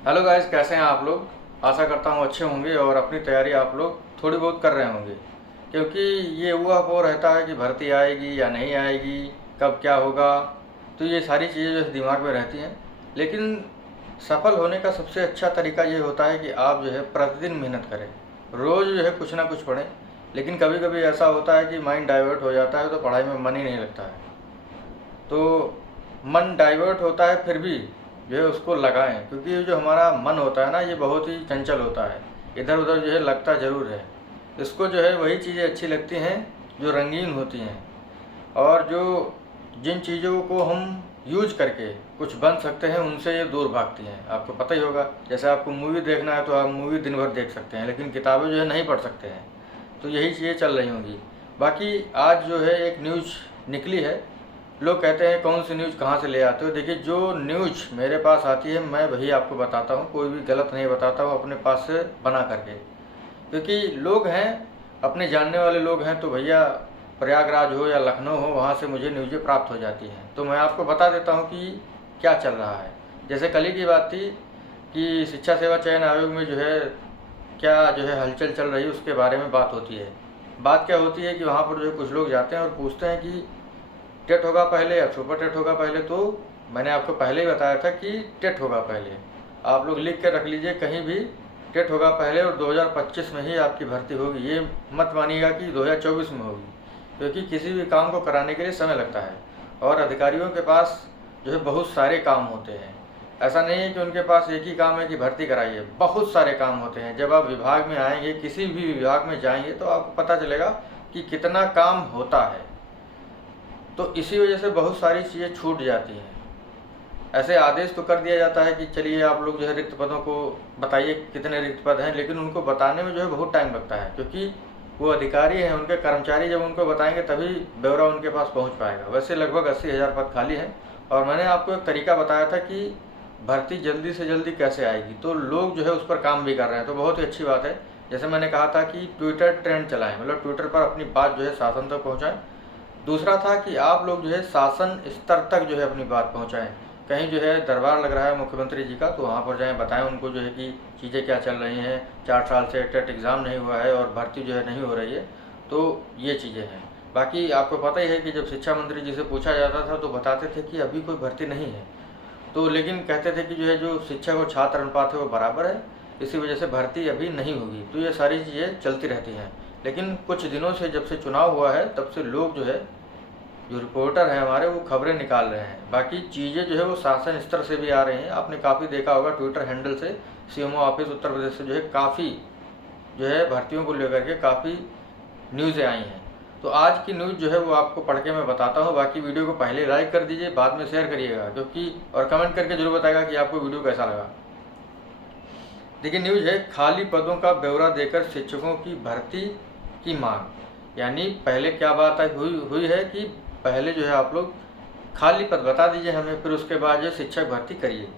Hello guys, कैसे हैं आप लोग। आशा करता हूँ अच्छे होंगे और अपनी तैयारी आप लोग थोड़ी बहुत कर रहे होंगे, क्योंकि ये हुआ वो रहता है कि भर्ती आएगी या नहीं आएगी, कब क्या होगा। तो ये सारी चीज़ें जो है दिमाग में रहती हैं। लेकिन सफल होने का सबसे अच्छा तरीका ये होता है कि आप जो है प्रतिदिन मेहनत करें, रोज़ जो है कुछ ना कुछ पढ़ें। लेकिन कभी कभी ऐसा होता है कि माइंड डाइवर्ट हो जाता है, तो पढ़ाई में मन ही नहीं लगता है। तो मन डाइवर्ट होता है फिर भी जो है उसको लगाएं, क्योंकि ये जो हमारा मन होता है ना, ये बहुत ही चंचल होता है। इधर उधर जो है लगता ज़रूर है। इसको जो है वही चीज़ें अच्छी लगती हैं जो रंगीन होती हैं, और जो जिन चीज़ों को हम यूज करके कुछ बन सकते हैं उनसे ये दूर भागती हैं। आपको पता ही होगा, जैसे आपको मूवी देखना है तो आप मूवी दिन भर देख सकते हैं, लेकिन किताबें जो है नहीं पढ़ सकते हैं। तो यही चीज़ें चल रही होंगी। बाकी आज जो है एक न्यूज़ निकली है। लोग कहते हैं कौन सी न्यूज़ कहाँ से ले आते हो। देखिए, जो न्यूज़ मेरे पास आती है मैं वही आपको बताता हूँ, कोई भी गलत नहीं बताता हूँ अपने पास से बना करके। क्योंकि लोग हैं, अपने जानने वाले लोग हैं, तो भैया प्रयागराज हो या लखनऊ हो, वहाँ से मुझे न्यूज़ें प्राप्त हो जाती हैं। तो मैं आपको बता देता हूँ कि क्या चल रहा है। जैसे कल ही की बात थी कि शिक्षा सेवा चयन आयोग में जो है क्या जो है हलचल चल रही है, उसके बारे में बात होती है। बात क्या होती है कि वहाँ पर जो है कुछ लोग जाते हैं और पूछते हैं कि टेट होगा पहले या सुपर टेट होगा पहले। तो मैंने आपको पहले ही बताया था कि टेट होगा पहले। आप लोग लिख के रख लीजिए कहीं भी, टेट होगा पहले और 2025 में ही आपकी भर्ती होगी। ये मत मानिएगा कि 2024 में होगी, क्योंकि किसी भी काम को कराने के लिए समय लगता है और अधिकारियों के पास जो है बहुत सारे काम होते हैं। ऐसा नहीं है कि उनके पास एक ही काम है कि भर्ती कराइए, बहुत सारे काम होते हैं। जब आप विभाग में आएंगे, किसी भी विभाग में जाएंगे, तो आपको पता चलेगा कि कितना काम होता है। तो इसी वजह से बहुत सारी चीज़ें छूट जाती हैं। ऐसे आदेश तो कर दिया जाता है कि चलिए आप लोग जो है रिक्त पदों को बताइए कितने रिक्त पद हैं, लेकिन उनको बताने में जो है बहुत टाइम लगता है, क्योंकि वो अधिकारी हैं, उनके कर्मचारी जब उनको बताएंगे तभी ब्यौरा उनके पास पहुंच पाएगा। वैसे लगभग 80,000 पद खाली हैं। और मैंने आपको एक तरीका बताया था कि भर्ती जल्दी से जल्दी कैसे आएगी, तो लोग जो है उस पर काम भी कर रहे हैं, तो बहुत ही अच्छी बात है। जैसे मैंने कहा था कि ट्विटर ट्रेंड चलाएं, मतलब ट्विटर पर अपनी बात जो है शासन तक पहुँचाएँ। दूसरा था कि आप लोग जो है शासन स्तर तक जो है अपनी बात पहुंचाएं। कहीं जो है दरबार लग रहा है मुख्यमंत्री जी का, तो वहाँ पर जाएं, बताएं उनको जो है कि चीज़ें क्या चल रही हैं। 4 साल से टेट एग्ज़ाम नहीं हुआ है और भर्ती जो है नहीं हो रही है। तो ये चीज़ें हैं। बाकी आपको पता ही है कि जब शिक्षा मंत्री जी से पूछा जाता था तो बताते थे कि अभी कोई भर्ती नहीं है। तो लेकिन कहते थे कि जो है जो शिक्षक और छात्र अनुपात है वो बराबर है, इसी वजह से भर्ती अभी नहीं होगी। तो ये सारी चीज़ें चलती रहती हैं। लेकिन कुछ दिनों से, जब से चुनाव हुआ है, तब से लोग जो है, जो रिपोर्टर हैं हमारे, वो खबरें निकाल रहे हैं। बाकी चीज़ें जो है वो शासन स्तर से भी आ रही हैं। आपने काफ़ी देखा होगा ट्विटर हैंडल से, सीएमओ ऑफिस उत्तर प्रदेश से जो है काफ़ी जो है भर्तियों को लेकर के काफ़ी न्यूज़ें आई हैं। तो आज की न्यूज़ जो है वो आपको पढ़ के मैं बताता हूँ। बाकी वीडियो को पहले लाइक कर दीजिए, बाद में शेयर करिएगा, क्योंकि और कमेंट करके जरूर बताएगा कि आपको वीडियो कैसा लगा। देखिए, न्यूज़ है खाली पदों का ब्यौरा देकर शिक्षकों की भर्ती की मांग। यानी पहले क्या बात हुई है कि पहले जो है आप लोग खाली पद बता दीजिए हमें, फिर उसके बाद जो शिक्षक भर्ती करिए।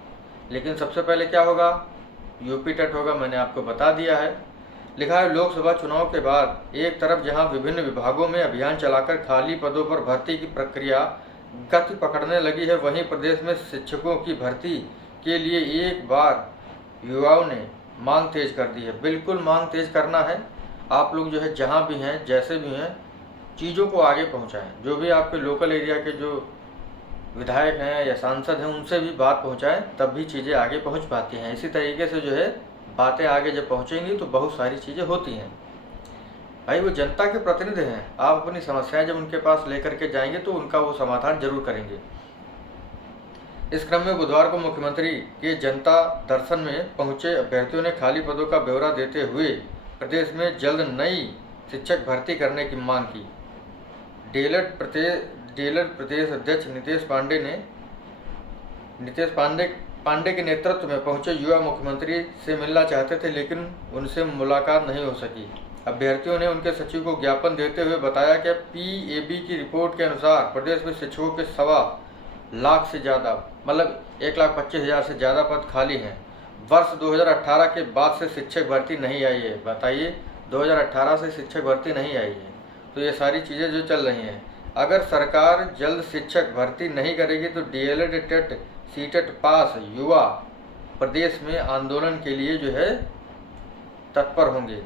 लेकिन सबसे पहले क्या होगा, यूपी टेट होगा, मैंने आपको बता दिया है। लिखा है लोकसभा चुनाव के बाद एक तरफ जहां विभिन्न विभागों में अभियान चलाकर खाली पदों पर भर्ती की प्रक्रिया गति पकड़ने लगी है, वहीं प्रदेश में शिक्षकों की भर्ती के लिए एक बार युवाओं ने मांग तेज कर दी है। बिल्कुल मांग तेज करना है। आप लोग जो है जहाँ भी हैं, जैसे भी हैं, चीज़ों को आगे पहुँचाएँ। जो भी आपके लोकल एरिया के जो विधायक हैं या सांसद हैं, उनसे भी बात पहुँचाएँ, तब भी चीज़ें आगे पहुँच पाती हैं। इसी तरीके से जो है बातें आगे जब पहुँचेंगी तो बहुत सारी चीज़ें होती हैं। भाई, वो जनता के प्रतिनिधि हैं। आप अपनी समस्याएं जब उनके पास लेकर के जाएंगे तो उनका वो समाधान जरूर करेंगे। इस क्रम में बुधवार को मुख्यमंत्री के जनता दर्शन में पहुंचे अभ्यर्थियों ने खाली पदों का ब्यौरा देते हुए प्रदेश में जल्द नई शिक्षक भर्ती करने की मांग की। डेलर प्रदेश अध्यक्ष नितेश पांडे के नेतृत्व में पहुंचे युवा मुख्यमंत्री से मिलना चाहते थे, लेकिन उनसे मुलाकात नहीं हो सकी। अभ्यर्थियों ने उनके सचिव को ज्ञापन देते हुए बताया कि पीएबी की रिपोर्ट के अनुसार प्रदेश में शिक्षकों के 1.25 लाख से ज़्यादा, मतलब 1,25,000 से ज़्यादा पद खाली हैं। वर्ष 2018 के बाद से शिक्षक भर्ती नहीं आई है। बताइए, 2018 से शिक्षक भर्ती नहीं आई है। तो ये सारी चीज़ें जो चल रही हैं, अगर सरकार जल्द शिक्षक भर्ती नहीं करेगी तो डीएलएड टेट सीटेट पास युवा प्रदेश में आंदोलन के लिए जो है तत्पर होंगे।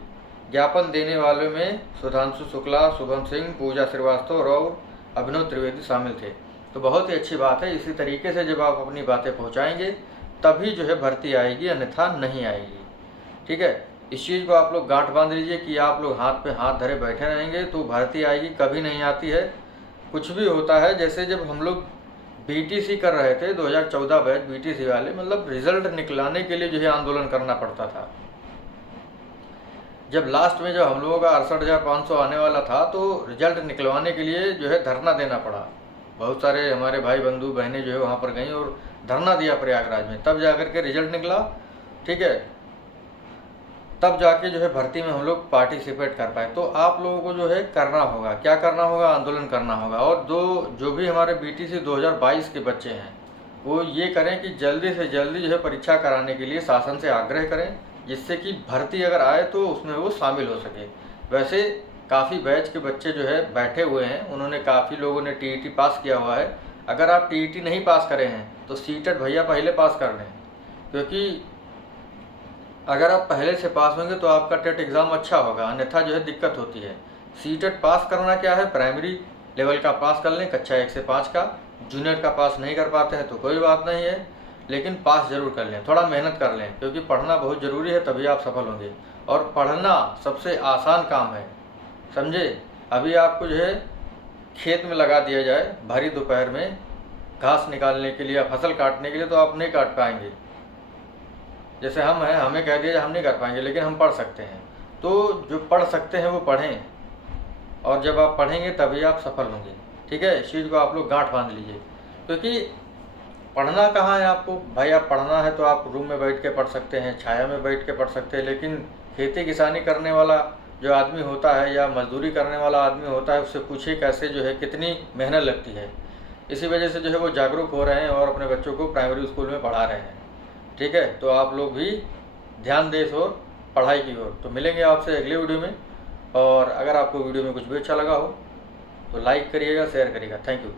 ज्ञापन देने वालों में सुधांशु शुक्ला, शुभम सिंह, पूजा श्रीवास्तव और अभिनव त्रिवेदी शामिल थे। तो बहुत ही अच्छी बात है। इसी तरीके से जब आप अपनी बातें पहुंचाएंगे तभी जो है भर्ती आएगी, अन्यथा नहीं आएगी। ठीक है, इस चीज़ को आप लोग गांठ बांध लीजिए कि आप लोग हाथ पे हाथ धरे बैठे रहेंगे तो भर्ती आएगी, कभी नहीं आती है। कुछ भी होता है, जैसे जब हम लोग बीटीसी कर रहे थे 2014 बैच बीटीसी वाले, मतलब रिजल्ट निकलाने के लिए जो है आंदोलन करना पड़ता था। जब लास्ट में जब हम लोगों का 68,500 आने वाला था तो रिजल्ट निकलवाने के लिए जो है धरना देना पड़ा। बहुत सारे हमारे भाई बंधु बहनें जो है वहाँ पर गई और धरना दिया प्रयागराज में, तब जाकर के रिजल्ट निकला। ठीक है, तब जाके जो है भर्ती में हम लोग पार्टिसिपेट कर पाए। तो आप लोगों को जो है करना होगा, क्या करना होगा, आंदोलन करना होगा। और जो भी हमारे बीटीसी 2022 के बच्चे हैं वो ये करें कि जल्दी से जल्दी जो है परीक्षा कराने के लिए शासन से आग्रह करें, जिससे कि भर्ती अगर आए तो उसमें वो शामिल हो सके। वैसे काफ़ी बैच के बच्चे जो है बैठे हुए हैं, उन्होंने काफ़ी लोगों ने टीईटी पास किया हुआ है। अगर आप टीईटी नहीं पास करे हैं तो सीटेट भैया पहले पास कर लें, क्योंकि अगर आप पहले से पास होंगे तो आपका टेट एग्ज़ाम अच्छा होगा, अन्यथा जो है दिक्कत होती है। सीटेट पास करना क्या है, प्राइमरी लेवल का पास कर लें, कक्षा 1 से 5 का। जूनियर का पास नहीं कर पाते हैं तो कोई बात नहीं है, लेकिन पास जरूर कर लें, थोड़ा मेहनत कर लें, क्योंकि पढ़ना बहुत ज़रूरी है, तभी आप सफल होंगे। और पढ़ना सबसे आसान काम है, समझे। अभी आपको जो है खेत में लगा दिया जाए भरी दोपहर में घास निकालने के लिए, फसल काटने के लिए, तो आप नहीं काट पाएंगे। जैसे हम हैं, हमें कह दिया हम नहीं कर पाएंगे, लेकिन हम पढ़ सकते हैं। तो जो पढ़ सकते हैं वो पढ़ें, और जब आप पढ़ेंगे तभी आप सफल होंगे। ठीक है, इस चीज़ को आप लोग गांठ बांध लीजिए, क्योंकि पढ़ना कहाँ है आपको भाई। आप पढ़ना है तो आप रूम में बैठ के पढ़ सकते हैं, छाया में बैठ के पढ़ सकते हैं, लेकिन खेती किसानी करने वाला जो आदमी होता है या मजदूरी करने वाला आदमी होता है, उससे पूछिए कैसे जो है कितनी मेहनत लगती है। इसी वजह से जो है वो जागरूक हो रहे हैं और अपने बच्चों को प्राइमरी स्कूल में पढ़ा रहे हैं। ठीक है, तो आप लोग भी ध्यान दें इस ओर, पढ़ाई की ओर। तो मिलेंगे आपसे अगले वीडियो में, और अगर आपको वीडियो में कुछ भी अच्छा लगा हो तो लाइक करिएगा, शेयर करिएगा। Thank you.